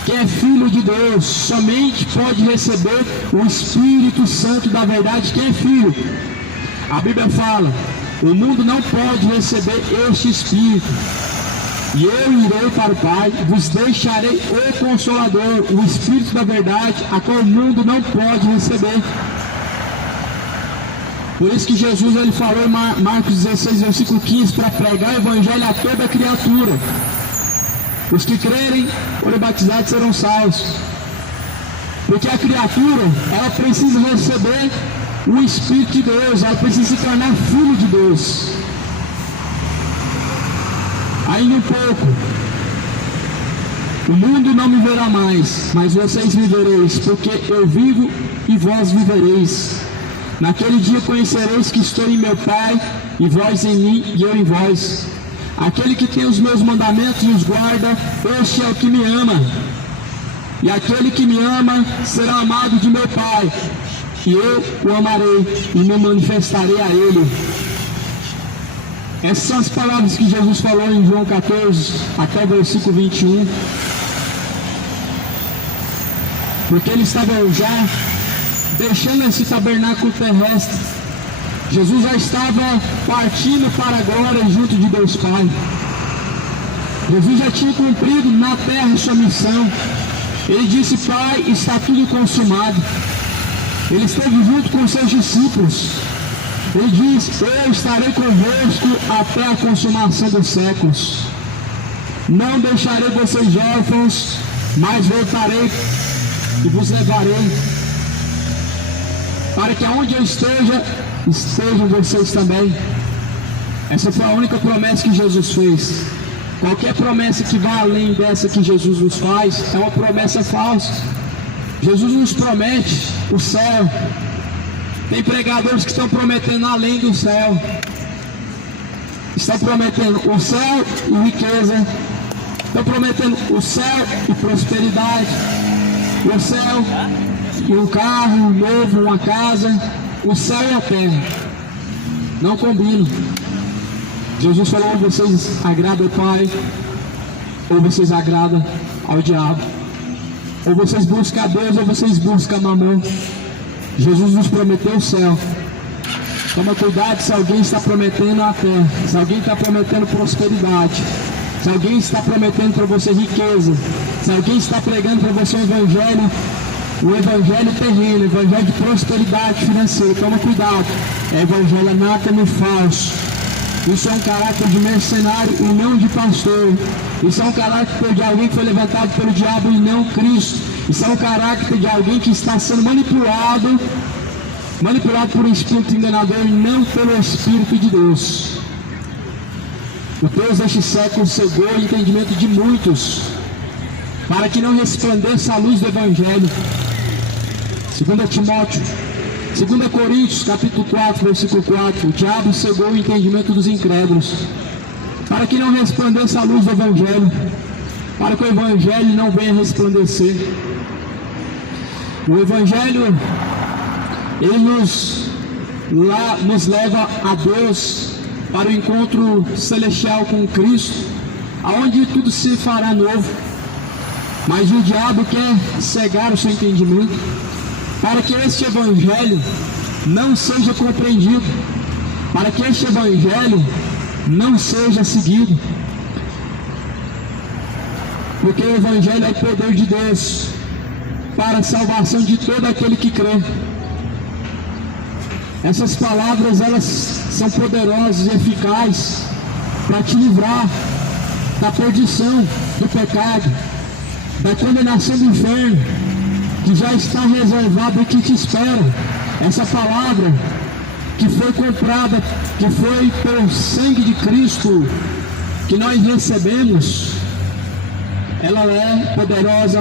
Quem é filho de Deus somente pode receber o Espírito Santo da verdade, quem é filho. A Bíblia fala: o mundo não pode receber este Espírito, e eu irei para o Pai, vos deixarei o Consolador, o Espírito da verdade, a qual o mundo não pode receber. Por isso que Jesus ele falou em Marcos 16, versículo 15, para pregar o Evangelho a toda criatura. Os que crerem, forem batizados, serão salvos. Porque a criatura, ela precisa receber o Espírito de Deus, ela precisa se tornar filho de Deus. Ainda um pouco, o mundo não me verá mais, mas vocês vivereis, porque eu vivo e vós vivereis. Naquele dia conhecereis que estou em meu Pai, e vós em mim, e eu em vós. Aquele que tem os meus mandamentos e os guarda, este é o que me ama. E aquele que me ama será amado de meu Pai, e eu o amarei e me manifestarei a ele. Essas são as palavras que Jesus falou em João 14, até o versículo 21. Porque ele estava já deixando esse tabernáculo terrestre. Jesus já estava partindo para a glória junto de Deus Pai. Jesus já tinha cumprido na terra sua missão. Ele disse: Pai, está tudo consumado. Ele esteve junto com seus discípulos. Ele diz: eu estarei convosco até a consumação dos séculos. Não deixarei vocês órfãos, mas voltarei e vos levarei, para que aonde eu esteja, estejam vocês também. Essa foi a única promessa que Jesus fez. Qualquer promessa que vá além dessa que Jesus nos faz é uma promessa falsa. Jesus nos promete o céu. Tem pregadores que estão prometendo além do céu. Estão prometendo o céu e riqueza. Estão prometendo o céu e prosperidade. O céu e um carro novo, uma casa. O céu e a terra. Não combinam. Jesus falou: ou vocês agradam ao Pai, ou vocês agradam ao diabo. Ou vocês buscam a Deus, ou vocês buscam a mamão. Jesus nos prometeu o céu. Toma cuidado se alguém está prometendo a terra, se alguém está prometendo prosperidade, se alguém está prometendo para você riqueza, se alguém está pregando para você o evangelho terreno, o evangelho de prosperidade financeira. Toma cuidado, é evangelho anátema e falso. Isso é um caráter de mercenário e não de pastor. Isso é um caráter de alguém que foi levantado pelo diabo e não Cristo. Isso é um caráter de alguém que está sendo manipulado por um espírito enganador e não pelo Espírito de Deus. O Deus deste século cegou o entendimento de muitos, para que não resplandeça a luz do Evangelho. 2 Timóteo, 2 Coríntios, capítulo 4, versículo 4. O diabo cegou o entendimento dos incrédulos, para que não resplandeça a luz do Evangelho, para que o Evangelho não venha resplandecer. O Evangelho, ele nos leva a Deus, para o encontro celestial com Cristo, aonde tudo se fará novo. Mas o diabo quer cegar o seu entendimento, para que este Evangelho não seja compreendido, para que este evangelho não seja seguido. Porque o evangelho é o poder de Deus para a salvação de todo aquele que crê. Essas palavras, elas são poderosas e eficazes para te livrar da perdição, do pecado, da condenação do inferno, que já está reservado e que te espera. Essa palavra que foi comprada, que foi pelo sangue de Cristo que nós recebemos, ela é poderosa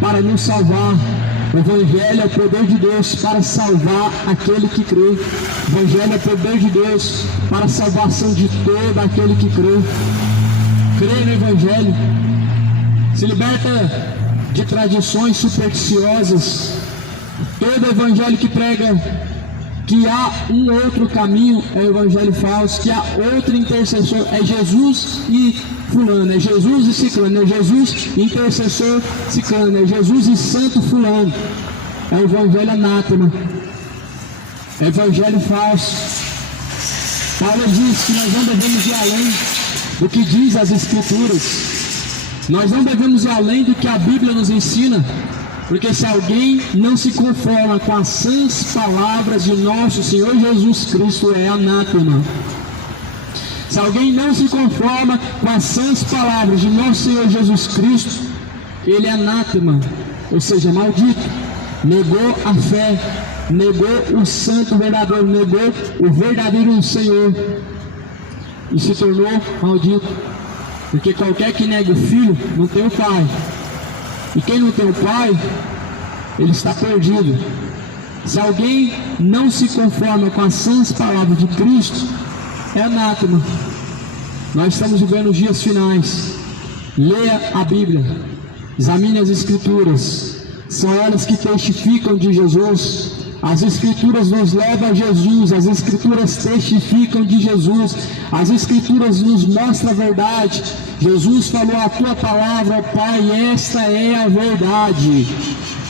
para nos salvar. O Evangelho é o poder de Deus para salvar aquele que crê. O Evangelho é o poder de Deus para a salvação de todo aquele que crê. Crê no Evangelho, se liberta de tradições supersticiosas. Todo Evangelho que prega que há um outro caminho é o Evangelho falso, que há outro intercessor, é Jesus e fulano, é Jesus e ciclano, é Jesus e intercessor ciclano, é Jesus e santo fulano. É o Evangelho anátema, é o Evangelho falso. Paulo diz que nós não devemos ir além do que diz as Escrituras. Nós não devemos ir além do que a Bíblia nos ensina, porque se alguém não se conforma com as sãs palavras de nosso Senhor Jesus Cristo, é anátema. Se alguém não se conforma com as sãs palavras de nosso Senhor Jesus Cristo, ele é anátema, ou seja, maldito. Negou a fé, negou o santo verdadeiro, negou o verdadeiro Senhor e se tornou maldito. Porque qualquer que nega o filho não tem o pai, e quem não tem o pai, ele está perdido. Se alguém não se conforma com as sãs palavras de Cristo, é anátema. Nós estamos vivendo os dias finais. Leia a Bíblia, examine as Escrituras, são elas que testificam de Jesus. As Escrituras nos levam a Jesus, as Escrituras testificam de Jesus, as Escrituras nos mostram a verdade. Jesus falou: a tua palavra, ó Pai, esta é a verdade.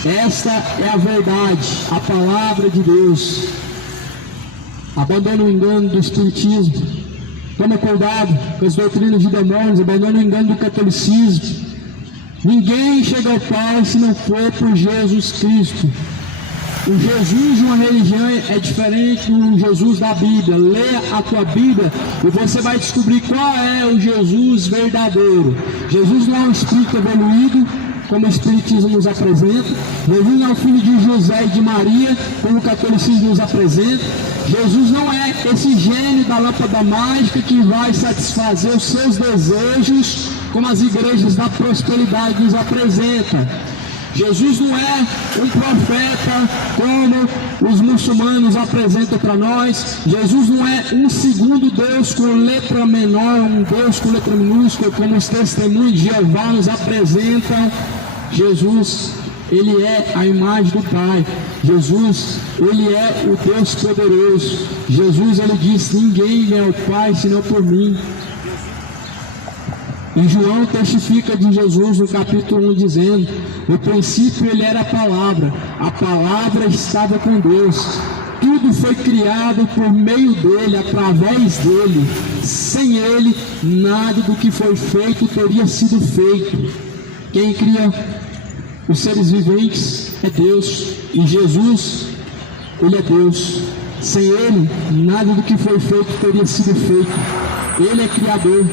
Esta é a verdade, a palavra de Deus. Abandone o engano do espiritismo, toma cuidado com as doutrinas de demônios, abandone o engano do catolicismo. Ninguém chega ao Pai se não for por Jesus Cristo. O Jesus de uma religião é diferente do Jesus da Bíblia. Leia a tua Bíblia e você vai descobrir qual é o Jesus verdadeiro. Jesus não é um espírito evoluído, como o Espiritismo nos apresenta. Jesus não é o filho de José e de Maria, como o catolicismo nos apresenta. Jesus não é esse gênio da lâmpada mágica que vai satisfazer os seus desejos, como as igrejas da prosperidade nos apresentam. Jesus não é um profeta como os muçulmanos apresentam para nós. Jesus não é um segundo Deus com letra menor, um Deus com letra minúscula, como os testemunhos de Jeová nos apresentam. Jesus, ele é a imagem do Pai. Jesus, ele é o Deus poderoso. Jesus, ele diz: ninguém vem ao Pai senão por mim. E João testifica de Jesus no capítulo 1 dizendo: no princípio ele era a palavra estava com Deus, tudo foi criado por meio dele, através dele, sem ele nada do que foi feito teria sido feito. Quem cria os seres viventes é Deus, e Jesus, ele é Deus. Sem ele nada do que foi feito teria sido feito. Ele é Criador.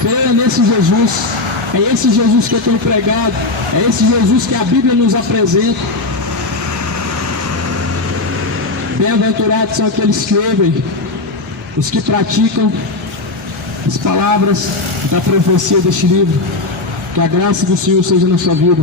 Creia nesse Jesus. É esse Jesus que eu tenho pregado, é esse Jesus que a Bíblia nos apresenta. Bem-aventurados são aqueles que ouvem, os que praticam as palavras da profecia deste livro. Que a graça do Senhor seja na sua vida.